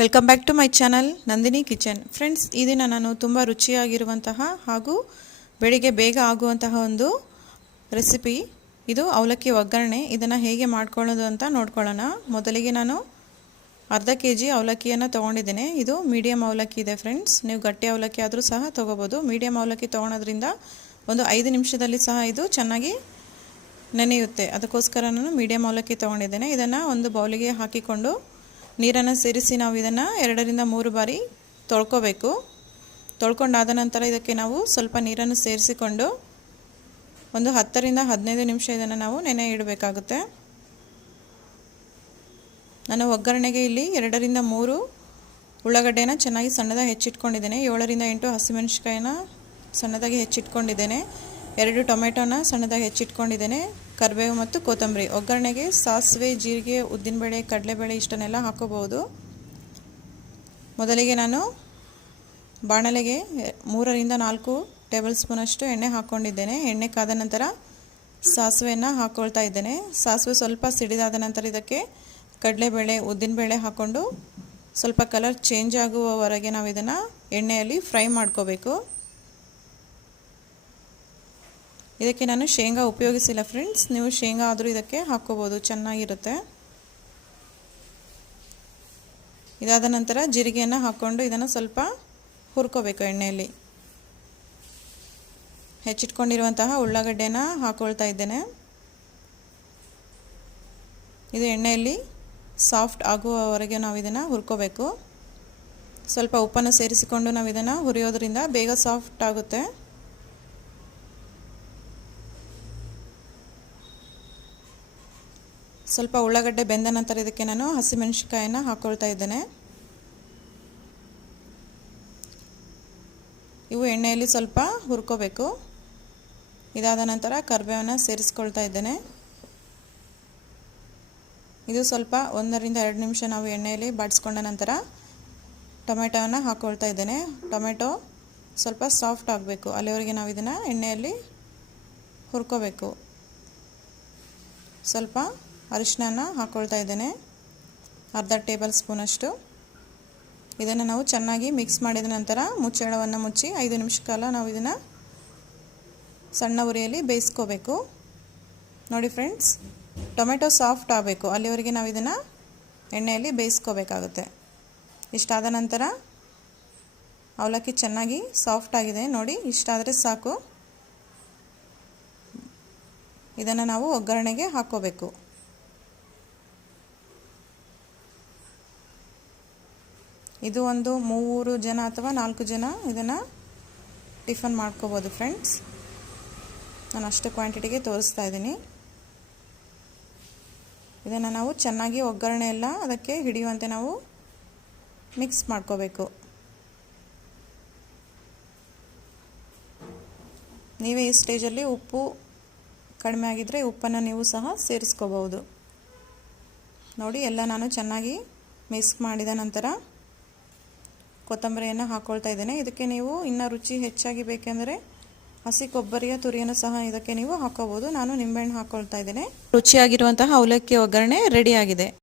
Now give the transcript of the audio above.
Welcome back to my channel Nandini kitchen. Friends, ಈ ದಿನ ನಾನು ತುಂಬ ರುಚಿಯಾಗಿರುವಂತಹ ಹಾಗೂ ಬೆಳಿಗ್ಗೆ ಬೇಗ ಆಗುವಂತಹ ಒಂದು ರೆಸಿಪಿ. ಇದು ಅವಲಕ್ಕಿ ಒಗ್ಗರಣೆ. ಇದನ್ನು ಹೇಗೆ ಮಾಡ್ಕೊಳ್ಳೋದು ಅಂತ ನೋಡ್ಕೊಳ್ಳೋಣ. ಮೊದಲಿಗೆ ನಾನು ಅರ್ಧ kg ಅವಲಕ್ಕಿಯನ್ನು ತೊಗೊಂಡಿದ್ದೇನೆ. ಇದು ಮೀಡಿಯಮ್ ಅವಲಕ್ಕಿ ಇದೆ ಫ್ರೆಂಡ್ಸ್. ನೀವು ಗಟ್ಟಿ ಅವಲಕ್ಕಿ ಆದರೂ ಸಹ ತೊಗೋಬೋದು. ಮೀಡಿಯಮ್ ಅವಲಕ್ಕಿ ತೊಗೊಳೋದ್ರಿಂದ ಒಂದು 5 ನಿಮಿಷದಲ್ಲಿ ಸಹ ಇದು ಚೆನ್ನಾಗಿ ನೆನೆಯುತ್ತೆ. ಅದಕ್ಕೋಸ್ಕರ ನಾನು ಮೀಡಿಯಮ್ ಅವಲಕ್ಕಿ ತೊಗೊಂಡಿದ್ದೇನೆ. ಇದನ್ನು ಒಂದು ಬೌಲಿಗೆ ಹಾಕಿಕೊಂಡು ನೀರನ್ನು ಸೇರಿಸಿ ನಾವು ಇದನ್ನು 2 ರಿಂದ 3 ಬಾರಿ ತೊಳ್ಕೊಬೇಕು. ತೊಳ್ಕೊಂಡಾದ ನಂತರ ಇದಕ್ಕೆ ನಾವು ಸ್ವಲ್ಪ ನೀರನ್ನು ಸೇರಿಸಿಕೊಂಡು ಒಂದು 10 ರಿಂದ 15 ನಿಮಿಷ ಇದನ್ನು ನಾವು ನೆನೆ ಇಡಬೇಕಾಗುತ್ತೆ. ನಾನು ಒಗ್ಗರಣೆಗೆ ಇಲ್ಲಿ 2 ರಿಂದ 3 ಉಳ್ಳಾಗಡ್ಡೆನ ಚೆನ್ನಾಗಿ ಸಣ್ಣದಾಗಿ ಹೆಚ್ಚಿಟ್ಕೊಂಡಿದ್ದೇನೆ. 7 ರಿಂದ 8 ಹಸಿಮೆಣಸಿನಕಾಯಿನ ಸಣ್ಣದಾಗಿ ಹೆಚ್ಚಿಟ್ಕೊಂಡಿದ್ದೇನೆ. 2 ಟೊಮೆಟೊನ ಸಣ್ಣದಾಗಿ ಹೆಚ್ಚಿಟ್ಕೊಂಡಿದ್ದೇನೆ. ಕರಿಬೇವು ಮತ್ತು ಕೊತ್ತಂಬರಿ. ಒಗ್ಗರಣೆಗೆ ಸಾಸಿವೆ, ಜೀರಿಗೆ, ಉದ್ದಿನಬೇಳೆ, ಕಡಲೆಬೇಳೆ ಇಷ್ಟನ್ನೆಲ್ಲ ಹಾಕೋಬಹುದು. ಮೊದಲಿಗೆ ನಾನು ಬಾಣಲೆಗೆ 3 ರಿಂದ 4 ಟೇಬಲ್ ಸ್ಪೂನಷ್ಟು ಎಣ್ಣೆ ಹಾಕ್ಕೊಂಡಿದ್ದೇನೆ. ಎಣ್ಣೆ ಕಾದ ನಂತರ ಸಾಸಿವೆಯನ್ನು ಹಾಕ್ಕೊಳ್ತಾ ಇದ್ದೇನೆ. ಸಾಸಿವೆ ಸ್ವಲ್ಪ ಸಿಡಿದಾದ ನಂತರ ಇದಕ್ಕೆ ಕಡಲೆಬೇಳೆ, ಉದ್ದಿನಬೇಳೆ ಹಾಕ್ಕೊಂಡು ಸ್ವಲ್ಪ ಕಲರ್ ಚೇಂಜ್ ಆಗುವವರೆಗೆ ನಾವು ಇದನ್ನು ಎಣ್ಣೆಯಲ್ಲಿ ಫ್ರೈ ಮಾಡ್ಕೋಬೇಕು. ಇದಕ್ಕೆ ನಾನು ಶೇಂಗಾ ಉಪಯೋಗಿಸಿಲ್ಲ ಫ್ರೆಂಡ್ಸ್. ನೀವು ಶೇಂಗಾ ಆದರೂ ಇದಕ್ಕೆ ಹಾಕ್ಕೋಬೋದು, ಚೆನ್ನಾಗಿರುತ್ತೆ. ಇದಾದ ನಂತರ ಜೀರಿಗೆಯನ್ನು ಹಾಕ್ಕೊಂಡು ಇದನ್ನು ಸ್ವಲ್ಪ ಹುರ್ಕೋಬೇಕು ಎಣ್ಣೆಯಲ್ಲಿ. ಹೆಚ್ಚಿಟ್ಕೊಂಡಿರುವಂತಹ ಉಳ್ಳಾಗಡ್ಡೆನ ಹಾಕ್ಕೊಳ್ತಾ ಇದ್ದೇನೆ. ಇದು ಎಣ್ಣೆಯಲ್ಲಿ ಸಾಫ್ಟ್ ಆಗುವವರೆಗೆ ನಾವು ಇದನ್ನು ಹುರ್ಕೋಬೇಕು. ಸ್ವಲ್ಪ ಉಪ್ಪನ್ನು ಸೇರಿಸಿಕೊಂಡು ನಾವು ಇದನ್ನು ಹುರಿಯೋದ್ರಿಂದ ಬೇಗ ಸಾಫ್ಟ್ ಆಗುತ್ತೆ. ಸ್ವಲ್ಪ ಉಳ್ಳಾಗಡ್ಡೆ ಬೆಂದ ನಂತರ ಇದಕ್ಕೆ ನಾನು ಹಸಿಮೆಣಸಿನಕಾಯಿನ ಹಾಕ್ಕೊಳ್ತಾ ಇದ್ದೇನೆ. ಇವು ಎಣ್ಣೆಯಲ್ಲಿ ಸ್ವಲ್ಪ ಹುರ್ಕೋಬೇಕು. ಇದಾದ ನಂತರ ಕರಿಬೇವನ್ನು ಸೇರಿಸ್ಕೊಳ್ತಾ ಇದ್ದೇನೆ. ಇದು ಸ್ವಲ್ಪ 1 ರಿಂದ 2 ನಿಮಿಷ ನಾವು ಎಣ್ಣೆಯಲ್ಲಿ ಬಾಡಿಸ್ಕೊಂಡ ನಂತರ ಟೊಮೆಟೊವನ್ನು ಹಾಕ್ಕೊಳ್ತಾ ಇದ್ದೇನೆ. ಟೊಮೆಟೊ ಸ್ವಲ್ಪ ಸಾಫ್ಟ್ ಆಗಬೇಕು, ಅಲ್ಲಿವರೆಗೆ ನಾವು ಇದನ್ನು ಎಣ್ಣೆಯಲ್ಲಿ ಹುರ್ಕೋಬೇಕು. ಸ್ವಲ್ಪ ಅರಿಶಿನ ಹಾಕ್ಕೊಳ್ತಾ ಇದ್ದೇನೆ, ಅರ್ಧ ಟೇಬಲ್ ಸ್ಪೂನಷ್ಟು. ಇದನ್ನು ನಾವು ಚೆನ್ನಾಗಿ ಮಿಕ್ಸ್ ಮಾಡಿದ ನಂತರ ಮುಚ್ಚಳವನ್ನು ಮುಚ್ಚಿ 5 ನಿಮಿಷ ಕಾಲ ನಾವು ಇದನ್ನು ಸಣ್ಣ ಉರಿಯಲ್ಲಿ ಬೇಯಿಸ್ಕೋಬೇಕು. ನೋಡಿ ಫ್ರೆಂಡ್ಸ್, ಟೊಮೆಟೊ ಸಾಫ್ಟ್ ಆಗಬೇಕು, ಅಲ್ಲಿವರೆಗೆ ನಾವು ಇದನ್ನು ಎಣ್ಣೆಯಲ್ಲಿ ಬೇಯಿಸ್ಕೋಬೇಕಾಗುತ್ತೆ. ಇಷ್ಟಾದ ನಂತರ ಅವಲಕ್ಕಿ ಚೆನ್ನಾಗಿ ಸಾಫ್ಟ್ ಆಗಿದೆ ನೋಡಿ, ಇಷ್ಟಾದರೆ ಸಾಕು. ಇದನ್ನು ನಾವು ಒಗ್ಗರಣೆಗೆ ಹಾಕ್ಕೋಬೇಕು. ಇದು ಒಂದು 3 ಜನ ಅಥವಾ 4 ಜನ ಇದನ್ನು ಟಿಫನ್ ಮಾಡ್ಕೋಬೋದು ಫ್ರೆಂಡ್ಸ್. ನಾನು ಅಷ್ಟು ಕ್ವಾಂಟಿಟಿಗೆ ತೋರಿಸ್ತಾ ಇದ್ದೀನಿ. ಇದನ್ನು ನಾವು ಚೆನ್ನಾಗಿ ಒಗ್ಗರಣೆ ಎಲ್ಲ ಅದಕ್ಕೆ ಹಿಡಿಯುವಂತೆ ನಾವು ಮಿಕ್ಸ್ ಮಾಡ್ಕೋಬೇಕು. ನೀವೇ ಈ ಸ್ಟೇಜಲ್ಲಿ ಉಪ್ಪು ಕಡಿಮೆ ಆಗಿದ್ದರೆ ಉಪ್ಪನ್ನು ನೀವು ಸಹ ಸೇರಿಸ್ಕೋಬಹುದು. ನೋಡಿ, ಎಲ್ಲ ನಾನು ಚೆನ್ನಾಗಿ ಮಿಕ್ಸ್ ಮಾಡಿದ ನಂತರ ಕೊತ್ತಂಬರಿಯನ್ನು ಹಾಕ್ಕೊಳ್ತಾ ಇದ್ದೇನೆ. ಇದಕ್ಕೆ ನೀವು ಇನ್ನೂ ರುಚಿ ಹೆಚ್ಚಾಗಿ ಬೇಕೆಂದರೆ ಹಸಿ ಕೊಬ್ಬರಿಯ ತುರಿಯನ್ನು ಸಹ ಇದಕ್ಕೆ ನೀವು ಹಾಕೋಬಹುದು. ನಾನು ನಿಂಬೆಹಣ್ಣು ಹಾಕ್ಕೊಳ್ತಾ ಇದ್ದೇನೆ. ರುಚಿಯಾಗಿರುವಂತಹ ಅವಲಕ್ಕಿ ಒಗ್ಗರಣೆ ರೆಡಿಯಾಗಿದೆ.